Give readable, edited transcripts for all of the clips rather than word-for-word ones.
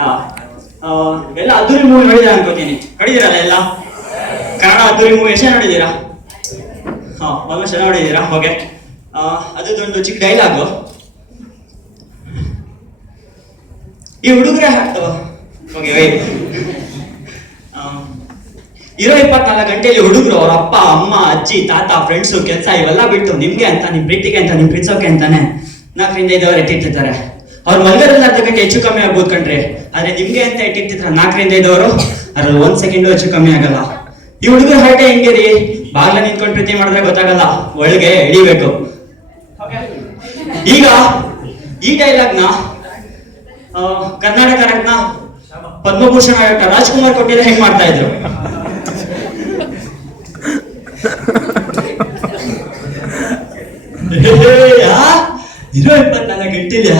ಆ, ಆ, ಎಲ್ಲ ಅದ್ದೂರಿ ಮೂವಿ ನೋಡಿದ್ರೆ ಅನ್ಕೋತೀನಿ. ನೋಡಿದಿರಲ್ಲ ಎಲ್ಲ ಕನ್ನಡ ಅದ್ದೂರಿ ಮೂವಿ ಎಷ್ಟೇ ನೋಡಿದ್ದೀರಾ? ಆಲ್ಮೋಸ್ಟ್ ಎಲ್ಲ ನೋಡಿದ್ದೀರಾ? ಓಕೆ, ಅದೊಂದು ಚಿಕ್ಕ ಡೈಲಾಗು. ಈ ಹುಡುಗರೇ ಓಕೆ ಇರೋ 24 ಗಂಟೆಯಲ್ಲಿ ಹುಡುಗರು ಅವ್ರ ಅಪ್ಪ ಅಮ್ಮ ಅಜ್ಜಿ ತಾತ ಫ್ರೆಂಡ್ಸು ಕೆಲಸ ಇವೆಲ್ಲ ಬಿಟ್ಟು ನಿಮ್ಗೆ ಅಂತ ನಿಮ್ ಪ್ರೀತಿಗೆ ಅಂತ ನಿಮ್ ಪ್ರೀತಿಸೋಕೆ ಅಂತಾನೆ 4ರಿಂದ 5 ಅವರ್ ಇಟ್ಟಿರ್ತಾರೆ. ಅವ್ರು ಮಲ್ಗರಲ್ಲಿ ಅರ್ಧ ಗಂಟೆ ಹೆಚ್ಚು ಕಮ್ಮಿ ಆಗ್ಬೋದು ಕಣ್ರಿ. ಆದ್ರೆ ನಿಮ್ಗೆ ಅಂತ ಇಟ್ಟಿರ್ತಾರೆ 4ರಿಂದ 5 ಅವರು, ಅದ್ರಲ್ಲಿ 1 ಸೆಕೆಂಡು ಹೆಚ್ಚು ಕಮ್ಮಿ ಆಗಲ್ಲ. ಈ ಹುಡುಗರ ಹಾಟೆ ಹೆಂಗೆ ರೀ, ಬಾಗ್ಲ ನಿಂತ್ಕೊಂಡು ಪ್ರೀತಿ ಮಾಡಿದ್ರೆ ಗೊತ್ತಾಗಲ್ಲ, ಒಳಗೆ ಎಳಿಬೇಕು. ಈಗ ಈ ಡೈಲಾಗ್ನ ಕರ್ನಾಟಕ ರತ್ನ ಪದ್ಮಭೂಷಣ ರಾಜ್ಕುಮಾರ್ ಕೊಟ್ಟಿದ್ರೆ ಹೆಂಗ್ ಮಾಡ್ತಾ ಇದ್ರು? ಇರೋ 24 ಗಂಟೆಲಿ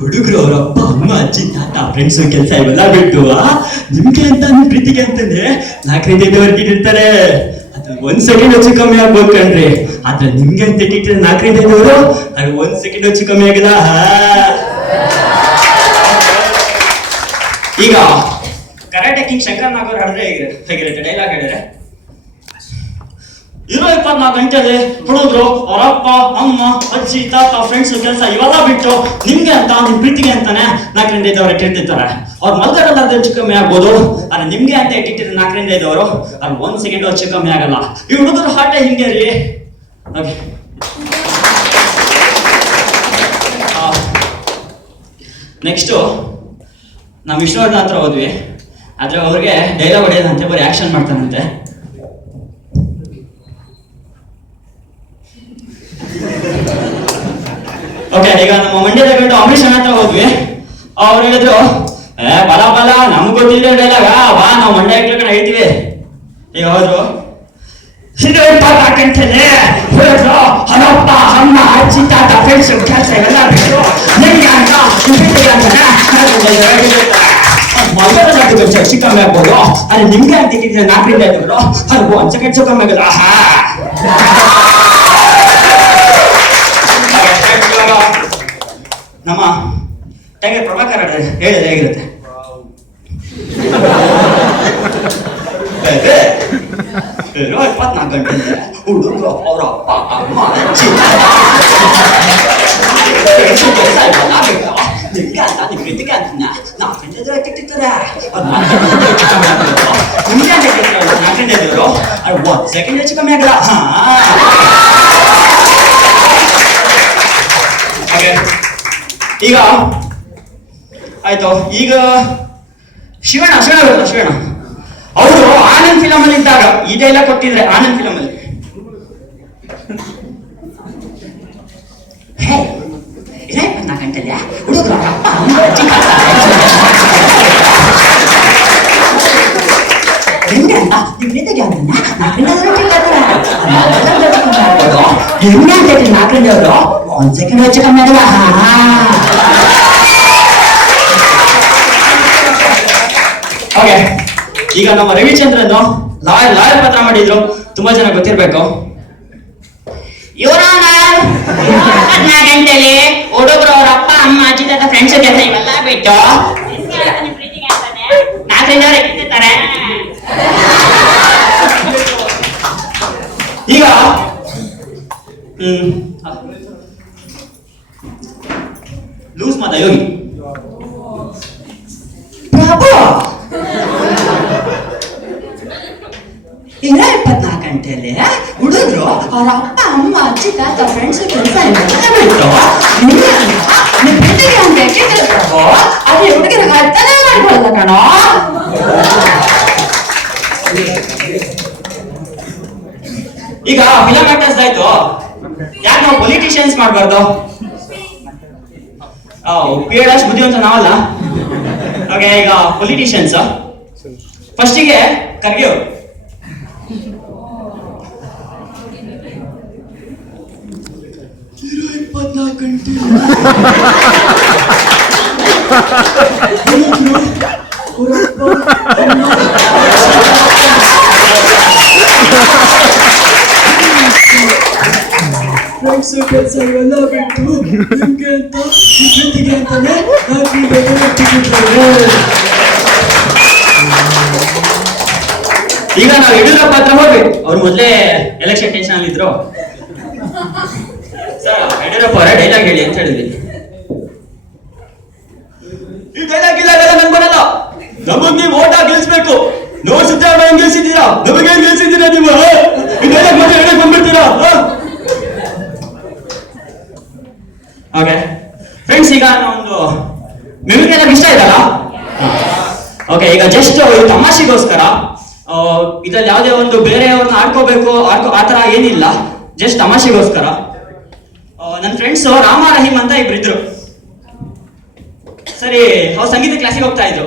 ಹುಡುಗರು ಅವ್ರ ಅಪ್ಪ ಅಮ್ಮ ಅಜ್ಜಿ ತಾತ ಫ್ರೆಂಡ್ಸು ಕೆಲಸ ಇವೆಲ್ಲ ಬಿಟ್ಟು ನಿಮ್ಗೆ ಅಂತ ನಿಮ್ ಪ್ರೀತಿಗೆ ಅಂತಂದ್ರೆ 4ರಿಂದ 5 ಅವರ್ ಇಟ್ಟಿರ್ತಾರೆ. ಅದು 1 ಸೆಕೆಂಡ್ ಹೆಚ್ಚು ಕಮ್ಮಿ ಆಗ್ಬೋದು ಕಣ್ರಿ. ಆದ್ರೆ ನಿಮ್ಗೆ ಅಂತ ಇಟ್ಟಿರ್ತಾರೆ 4ರಿಂದ 5 ಅವರು, ಅದು 1 ಸೆಕೆಂಡ್ ಹೆಚ್ಚು ಕಮ್ಮಿ ಆಗಿಲ್ಲ. ಈಗ ಕರಾಟೆ ಕಿಂಗ್ ಶಂಕರ್ ನಾಗ್ ಅವ್ರು ಹೇಳಿದ್ರೆ ಹೇಗಿರುತ್ತೆ ಡೈಲಾಗ್ ಹೇಳಿದ್ರೆ, ಇರೋ 24 ಗಂಟೆಲಿ ಹುಡುಗರು ಅವ್ರ ಅಪ್ಪ ಅಮ್ಮ ಅಜ್ಜಿ ತಾತ ಫ್ರೆಂಡ್ಸ್ ಕೆಲಸ ಇವೆಲ್ಲ ಬಿಟ್ಟು ನಿಮ್ಗೆ ಅಂತ ನಿಮ್ ಪ್ರೀತಿಗೆ ಅಂತಾನೆ 4ರಿಂದ 5 ಅವರ್ ಇಟ್ಟಿರ್ತಾರೆ. ಅವ್ರು ಮಲ್ಗಡೆಲ್ಲ ಹೆಚ್ಚು ಕಮ್ಮಿ ಆಗ್ಬೋದು, ಆದ್ರೆ ನಿಮ್ಗೆ ಅಂತ ಇಟ್ಟಿರ್ತಾರೆ 4ರಿಂದ 5 ಅವರು, ಅದು 1 ಸೆಕೆಂಡ್ ಹೆಚ್ಚು ಕಮ್ಮಿ ಆಗಲ್ಲ. ಈ ಹುಡುಗರು ಹಾಟೆ ಹಿಂಗೆ ರೀ. ನೆಕ್ಸ್ಟು ನಾವು ವಿಷ್ಣುವರ್ಧನ್ ಹತ್ರ ಹೋದ್ವಿ. ಆದ್ರೆ ಅವ್ರಿಗೆ ಡೈಲಾಗ್ ಹೊಡೆಯೋದಂತೆ, ಬರೀ ಆಕ್ಷನ್ ಮಾಡ್ತಾನಂತೆ. ಓಕೆ, ಈಗ ನಮ್ಮ ಮಂಡ್ಯದ ಗಂಡು ಅಂಬರೀಷ್ ಅಣ್ಣ ಹತ್ರ ಹೋದ್ವಿ. ಅವ್ರು ಹೇಳಿದ್ರು, ಬಲ ಬಲ ನಮ್ಗೆ ಗೊತ್ತಿದ್ರೆ ಡೈಲಾಗ, ವಾ ನಾವು ಮಂಡ್ಯ ಕಣ ಹೇಳ್ತೀವಿ. ಈಗ ಹೋದ್ರು, ಹರಪ್ಪ ಅಮ್ಮ ಅಜ್ಜಿ ತಾತ ಫ್ರೆಂಡ್ಸ್ ಕೆಲಸ ಇವೆಲ್ಲ ಬಿಟ್ಟು ನಿಮ್ಗೆ ಅಂತ ಹೆಚ್ಚು ಕಮ್ಮಿ ಆಗ್ಬೋದು, ಆದ್ರೆ ನಿಮ್ಗೆ ಅಂತ ಇಟ್ಟಿದ್ರೆ 4ರಿಂದ 5 ಅವರು, ಅದು 1 ಸೆಕೆಂಡ್ ಹೆಚ್ಚು ಕಮ್ಮಿ ಆಗಲ್ಲ. ನಮ್ಮ ಟೈಗರ್ ಪ್ರಭಾಕರ್ ಹೇಳಿದ್ರೆ ಹೇಗಿರುತ್ತೆ? ಇರೋ 24 ಗಂಟೆ ಹುಡುಗರು ಅವ್ರ ಅಪ್ಪ ಅಮ್ಮ ಅಜ್ಜಿ ನಿಮ್ಗೆ ಅಂತ ನಿಮ್ ಪ್ರೀತಿಗೆ ಅಂತ 4ರಿಂದ 5 ಇಟ್ಟಿರ್ತಾರೆ. ನಿಮ್ಗೆ ಅಂತ ಇಟ್ಟಿರ್ತಾರಲ್ಲ 4ರಿಂದ 5 ಅವರು, ಅದು 1 ಸೆಕೆಂಡ್ ಹೆಚ್ಚು ಕಮ್ಮಿ ಆಗಲ್ಲ. ಈಗ ಆಯ್ತು. ಈಗ ಶಿವಣ್ಣ ಅವರು ಆನಂದ್ ಫಿಲಮ್ ಅಲ್ಲಿ ಇದ್ದಾಗ ಈ ಡೈಲಾಗ್ ಕೊಟ್ಟಿದ್ರೆ, ಆನಂದ್ ಫಿಲಮ್ ಅಲ್ಲಿ, ಇರೋ 24 ಗಂಟೆಲಿ ಹುಡುಗರು ಅಪ್ಪ ಅಮ್ಮ ಅಜ್ಜಿ ಹೆಂಗೆ ಅಂತ ನಿಮ್ ಪ್ರೀತಿಗೆ ಅಂತ 4ರಿಂದ 5 ಹೆಂಗೆ ಅಂತ 4ರಿಂದ 5 ಅವರು, 1 ಸೆಕೆಂಡ್ ಹೆಚ್ಚು ಕಮ್ಮಿ ಆಗಲ್ಲ. ಓಕೆ, ಈಗ ನಮ್ಮ ರವಿಚಂದ್ರನ್ ಲಾಯರ್ ಪತ್ರ ಮಾಡಿದ್ರು, ತುಂಬಾ ಜನ ಗೊತ್ತಿರ್ಬೇಕು. ಇವರ 14 ಗಂಟೆಲಿ ಹುಡುಗರು ಅವ್ರ ಅಪ್ಪ ಅಮ್ಮ ಅಜ್ಜಿ ತಾತ ಫ್ರೆಂಡ್ಸ್ ಕೆಲಸ ಇವೆಲ್ಲ ಬಿಟ್ಟು 4ರಿಂದ 5 ಇಟ್ಟಿರ್ತಾರೆ. ಈಗ ಲೂಸ್ ಮಾತ ಯೋಗಿ ಪ್ರಭು, ಇರೋ 24 ಗಂಟೆಲಿ ಹುಡುಗರು ಅವ್ರ ಅಪ್ಪ ಅಮ್ಮ ಅಜ್ಜಿ ತಾತ ಫ್ರೆಂಡ್ಸ್ ಕೆಲಸ ಇವೆಲ್ಲ ಬಿಟ್ಟು ನಿಮ್ಗೆ ನಿಮ್ ಪ್ರೀತಿಗೆ ಅಂತ ಇಟ್ಟಿದ್ರೆ ಪ್ರಭು, ಅದೇ ಹುಡುಗರಿಗೆ ಅರ್ಥನೇ ಮಾಡ್ಕೊಳ್ಳಲ್ಲ ಕಣೋ. ಈಗ ಫಿಲಮ್ ಆಕ್ಟರ್ಸ್ ಆಯ್ತು, ಯಾಕೆ ನಾವು ಪೊಲಿಟಿಷಿಯನ್ಸ್ ಮಾಡ್ಬಾರ್ದು? ಉಪಯೋಗ ಬುದ್ಧಿವಂತ ನಾವಲ್ಲ. ಓಕೆ, ಈಗ ಪೊಲಿಟಿಷಿಯನ್ಸ್ ಫಸ್ಟಿಗೆ ಖರ್ಗೆ ಅವರು ಫ್ರೆಂಡ್ಸ್ ಕೆಲಸ ಇವೆಲ್ಲ ಬಿಟ್ಟು ನಿಮ್ಗೆ ಅಂತ ಅಂತಾನೆ ಈಗ ನಾವು ಯಡಿಯೂರಪ್ಪ ಹತ್ರ ಹೋಗ್ಬೇಕು. ಅವ್ರು ಮೊದಲೇ ಎಲೆಕ್ಷನ್ ಟೆನ್ಷನ್ ಅಲ್ಲಿ ಇದ್ರು. ಸರ್ ಯಡಿಯೂರಪ್ಪ ಅವರ ಡೈಲಾಗ್ ಹೇಳಿ ಅಂತ ಹೇಳಿದ್ವಿ. ಈ ಡೈಲಾಗ್ ಇಲ್ಲ ನನ್ ಬರಲ್ಲ. ನಮಗ್ ನೀವು ಓಟ್ ಹಾಕಿ ಗೆಲ್ಸ್ಬೇಕು. ನೋಡ್ ಸಿದ್ದರಾಮಯ್ಯ ಗೆಲ್ಸಿದ್ದೀರಾ, ನಮಗೇನ್ ಗೆಲ್ಸಿದ್ದೀರಾ ನೀವು? ಈ ಡೈಲಾಗ್ ಮತ್ತೆ ಹೇಳಕ್ ಬಂದ್ಬಿಡ್ತೀರಾ? ಓಕೆ ಫ್ರೆಂಡ್ಸ್, ಈಗ ಒಂದು ಮ್ಯೂಸಿಕ್ ಎಲ್ಲ ಇಷ್ಟ ಆಯ್ತಲ್ಲ? ಓಕೆ, ಈಗ ಜಸ್ಟ್ ತಮಾಷೆಗೋಸ್ಕರ ಇದ್ರಲ್ಲಿ ಯಾವುದೇ ಒಂದು ಬೇರೆಯವ್ರನ್ನ ಆಡ್ಕೋಬೇಕು ಆತರ ಏನಿಲ್ಲ, ಜಸ್ಟ್ ತಮಾಷೆಗೋಸ್ಕರ. ನನ್ನ ಫ್ರೆಂಡ್ಸ್ ರಾಮ ರಹೀಮ್ ಅಂತ ಇಬ್ರಿದ್ರು. ಸರಿ, ಅವ್ರು ಸಂಗೀತ ಕ್ಲಾಸಿಗೆ ಹೋಗ್ತಾ ಇದ್ರು.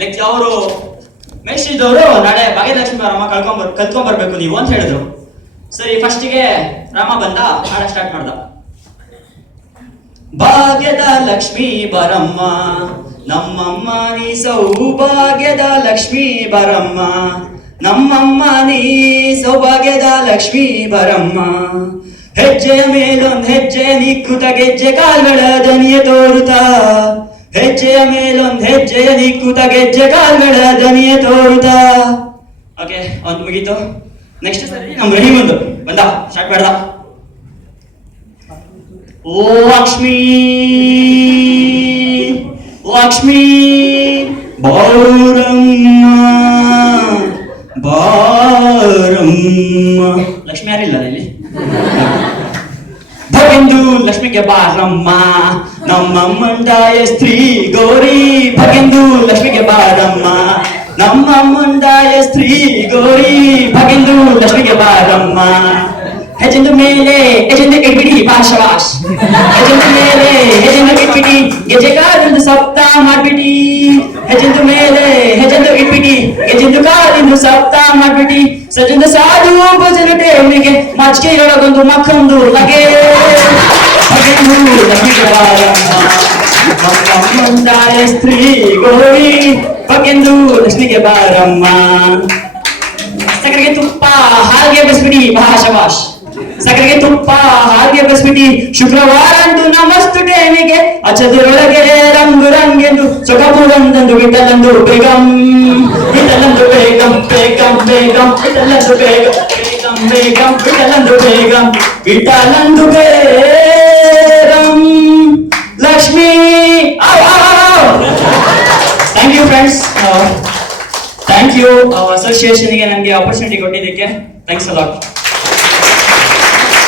ಲೈಕ್ ಅವರು ಮೇಷ್ಟ್ರಿದ್ದವರು ನಾಳೆ ಭಾಗ್ಯಲಕ್ಷ್ಮಿ ರಾಮ ಕಲ್ತ್ಕೊಂಡ್ಬರ್ಬೇಕು ನೀವು ಅಂತ ಹೇಳಿದ್ರು. ಸರಿ, ಫಸ್ಟಿಗೆ ರಾಮ ಬಂದ, ಹಾಡ ಸ್ಟಾರ್ಟ್ ಮಾಡ್ದ. ಭಾಗ್ಯದ ಲಕ್ಷ್ಮೀ ಬರಮ್ಮ, ನಮ್ಮಮ್ಮ ನೀ ಸೌಭಾಗ್ಯದ ಲಕ್ಷ್ಮೀ ಬರಮ್ಮ, ನಮ್ಮಮ್ಮ ನೀ ಸೌಭಾಗ್ಯದ ಲಕ್ಷ್ಮೀ ಬರಮ್ಮ. ಹೆಜ್ಜೆಯ ಮೇಲೊಂದ್ ಹೆಜ್ಜೆ ನಿಕ್ಕುತ ಗೆಜ್ಜೆ ಕಾಲ್ಗಳ ದನಿಯ ತೋರುತ್ತಾ, ಹೆಜ್ಜೆಯ ಮೇಲೊಂದ್ ಹೆಜ್ಜೆಯ ನಿಕ್ಕುತ ಗೆಜ್ಜೆ ಕಾಲ್ಗಳ ದನಿಯ ತೋರುತ್ತಾ. ಓಕೆ, ಒಂದು ಮುಗೀತು. ನೆಕ್ಸ್ಟ್ ಸರಿ ನಮ್ ರಹೀಮ್ ಒಂದು ಬಂದ, ಸ್ಟಾರ್ಟ್ ಮಾಡ್ದ. ಓ ಲಕ್ಷ್ಮೀ ಲಕ್ಷ್ಮೀ ಬಾರಮ್ಮ ಬಾರಮ್ಮ. ಲಕ್ಷ್ಮಿ ಯಾರಿಲ್ಲ ಇಲ್ಲಿ? ಭಗೆಂದು ಲಕ್ಷ್ಮಿಗೆ ಬಾರಮ್ಮ, ನಮ್ಮಮ್ಮಂದಾಯ ಸ್ತ್ರೀ ಗೌರಿ. ಭಗೆಂದು ಲಕ್ಷ್ಮಿಗೆ ಬಾರಮ್ಮ, ನಮ್ಮಮ್ಮಂದಾಯ ಸ್ತ್ರೀ ಗೌರಿ. ಭಗೆಂದು ಲಕ್ಷ್ಮಿಗೆ ಬಾರಮ್ಮ. ಹೆಜ್ಜೆಂದು ಮೇಲೆ ಹೆಜ್ಜೆಂದು ಇಟ್ಬಿಡಿ ಭಾಷವಾಸ್, ಹೆಜ್ಜೆಂದು ಮೇಲೆ ಹೆಜ್ಜೆಂದು ಇಟ್ಬಿಡಿ ಗೆಜೆಗಾರೊಂದು ಸಪ್ತ ಮಾಡ್ಬಿಡಿ. ಹೆಜ್ಜೆಂದು ಮೇಲೆ ಹೆಜ್ಜೆಂದು ಇಟ್ಬಿಡಿ ಗೆಜೆಂದು ಕಾಲಿಂದು ಸಪ್ತ ಮಾಡ್ಬಿಡಿ. ಸಜ್ಜೆಂದು ಸಾಧು ಭಜನ ಟೇಮಿಗೆ ಮಚ್ಕೆಯೊಳಗೊಂದು ಮಕ್ಕಂದು ಲಗೆ. ಭಗೆಂದು ಲಕ್ಷ್ಮಿಗೆ ಬಾರಮ್ಮ, ನಮ್ಮಮ್ಮಂದಾಯ ಸ್ತ್ರೀ ಗೌರಿ. ಭಗೆಂದು ಲಕ್ಷ್ಮಿಗೆ ಬಾರಮ್ಮ. ಸಕ್ಕರೆಗೆ ತುಪ್ಪ ಹಾಗೆ ಬೆಸ್ಬಿಡಿ ಭಾಷವಾಸ್, ಸಕ್ಕರೆಗೆ ತುಪ್ಪ ಹಾಗೆ ಬೆಸ್ಬಿಡಿ. ಶುಕ್ರವಾರ ಅಂದು ನಮಸ್ತು ಟೇಮಿಗೆ ಅಚದಿರೊಳಗೆ ರಂಗು ರಂಗೆಂದು ಸೊಗಬು ಒಂದೊಂದು ವಿಠಲಂದು ಬೇಗಂ, ವಿಠಲಂದು ಬೇಗಂ ಬೇಗಂ ಬೇಗಂ, ವಿಠಲಂದು ಬೇಗಂ ಬೇಗಂ ಬೇಗಂ, ವಿಠಲಂದು ಬೇಗಂ ವಿಠಲಂದು ಬೇಗಂ. Lakshmi thank you friends, thank you ಅಸೋಸಿಯೇಷನ್ಗೆ ನನಗೆ ಆಪರ್ಚುನಿಟಿ ಕೊಟ್ಟಿದ್ದಕ್ಕೆ. Thanks a lot.